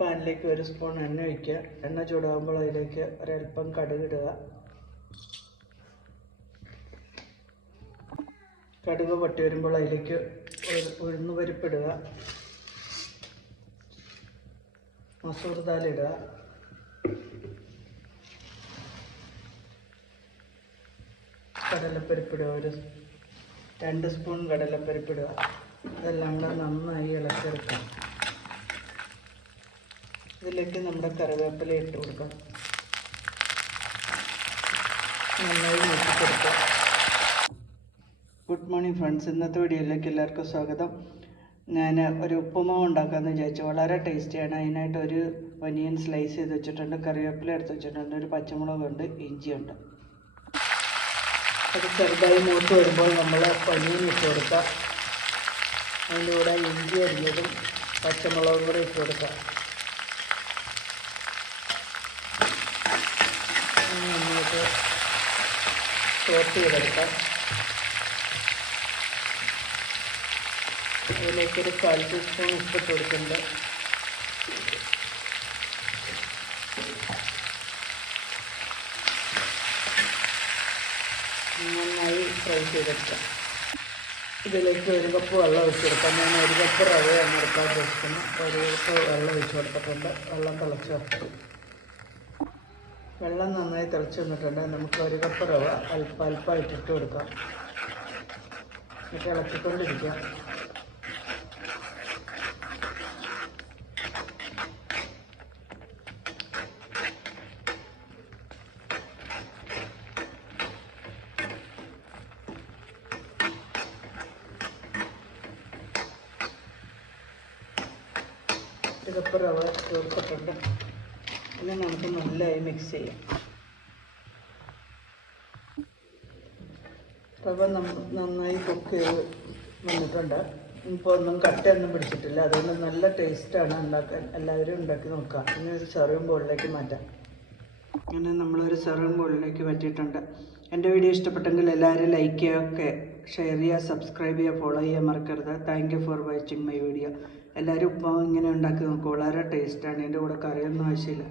പാനിലേക്ക് 1 സ്പൂൺ എണ്ണ ഒഴിക്കുക. എണ്ണ ചൂടാകുമ്പോൾ അതിലേക്ക് ഒരൽപ്പം കടുക് ഇടുക. കടുക് പൊട്ടി വരുമ്പോൾ അതിലേക്ക് ഉഴുന്നുപരിപ്പിടുക, മസൂർ ദാൽ ഇടുക, കടലപ്പരിപ്പിടുക, 2 സ്പൂൺ കടലപ്പരിപ്പിടുക. ഇതെല്ലാം കൂടെ നന്നായി ഇളക്കിയെടുക്കാം. ഇതിലേക്ക് നമ്മുടെ കറിവേപ്പില ഇട്ട് കൊടുക്കാം. നന്നായി നോക്കിക്കൊടുക്കാം. ഗുഡ് മോർണിംഗ് ഫ്രണ്ട്സ്, ഇന്നത്തെ വീഡിയോയിലേക്ക് എല്ലാവർക്കും സ്വാഗതം. ഞാൻ ഒരു ഉപ്പുമാവ് ഉണ്ടാക്കാമെന്ന് വിചാരിച്ചു. വളരെ ടേസ്റ്റിയാണ്. അതിനായിട്ട് ഒരു ഒനിയൻ സ്ലൈസ് ചെയ്ത് വെച്ചിട്ടുണ്ട്, കറിവേപ്പില എടുത്ത് വെച്ചിട്ടുണ്ട്, ഒരു പച്ചമുളകുണ്ട്, ഇഞ്ചിയുണ്ട്. അത് ചെറുതായി മൂത്ത് വരുമ്പോൾ നമ്മൾ ഒനിയൻ ഇട്ട് കൊടുക്കാം. അതിൻ്റെ കൂടെ ഇഞ്ചി അരിഞ്ഞതും പച്ചമുളകും കൂടെ ഇട്ട് കൊടുക്കാം. നന്നായിട്ട് സോട്ട് ചെയ്തെടുക്കാം. അതിലേക്കൊരു 1/4 ടീസ്പൂൺ ഉപ്പിട്ട് കൊടുക്കുന്നുണ്ട്. നന്നായി ഫ്രൈ ചെയ്തെടുക്കാം. ഇതിലേക്ക് 1 കപ്പ് വെള്ളം ഒഴിച്ച് കൊടുക്കാം. ഞാൻ 1 കപ്പ് റവയാണ് എടുക്കാൻ ഉദ്ദേശിക്കുന്നത്. 1 കപ്പ് വെള്ളം ഒഴിച്ച് കൊടുത്തിട്ടുണ്ട്. വെള്ളം തിളച്ച് വരണം. വെള്ളം നന്നായി തിളച്ച് വന്നിട്ടുണ്ട്. നമുക്ക് 1 കപ്പ് റവ അല്പമായിട്ട് ഇട്ട് കൊടുക്കാം. എന്നിട്ട് ഇളക്കിക്കൊണ്ടിരിക്കാം. കപ്പ് റവ ചേർത്തിട്ടുണ്ട്. പിന്നെ നമുക്ക് നല്ലതായി മിക്സ് ചെയ്യാം. റവ നന്നായി കുക്ക് ചെയ്ത് വന്നിട്ടുണ്ട്. ഇപ്പോൾ ഒന്നും കട്ടയൊന്നും പിടിച്ചിട്ടില്ല. അതുകൊണ്ട് നല്ല ടേസ്റ്റാണ് ഉണ്ടാക്കാൻ. എല്ലാവരും ഉണ്ടാക്കി നോക്കാം. ഇനി ഒരു സെർവിങ് ബൗളിലേക്ക് മാറ്റാം. അങ്ങനെ നമ്മളൊരു സെർവിങ് ബൗളിലേക്ക് മാറ്റിയിട്ടുണ്ട്. എൻ്റെ വീഡിയോ ഇഷ്ടപ്പെട്ടെങ്കിൽ എല്ലാവരും ലൈക്ക് ചെയ്യുക, ഷെയർ ചെയ്യുക, സബ്സ്ക്രൈബ് ചെയ്യുക, ഫോളോ ചെയ്യാൻ മറക്കരുത്. Thank you for watching my video. എല്ലാവരും ഉപ്പുമാവ് ഇങ്ങനെ ഉണ്ടാക്കി നോക്കുക. വളരെ ടേസ്റ്റാണ്. ഇതിൻ്റെ കൂടെ കറിയൊന്നും ആവശ്യമില്ല.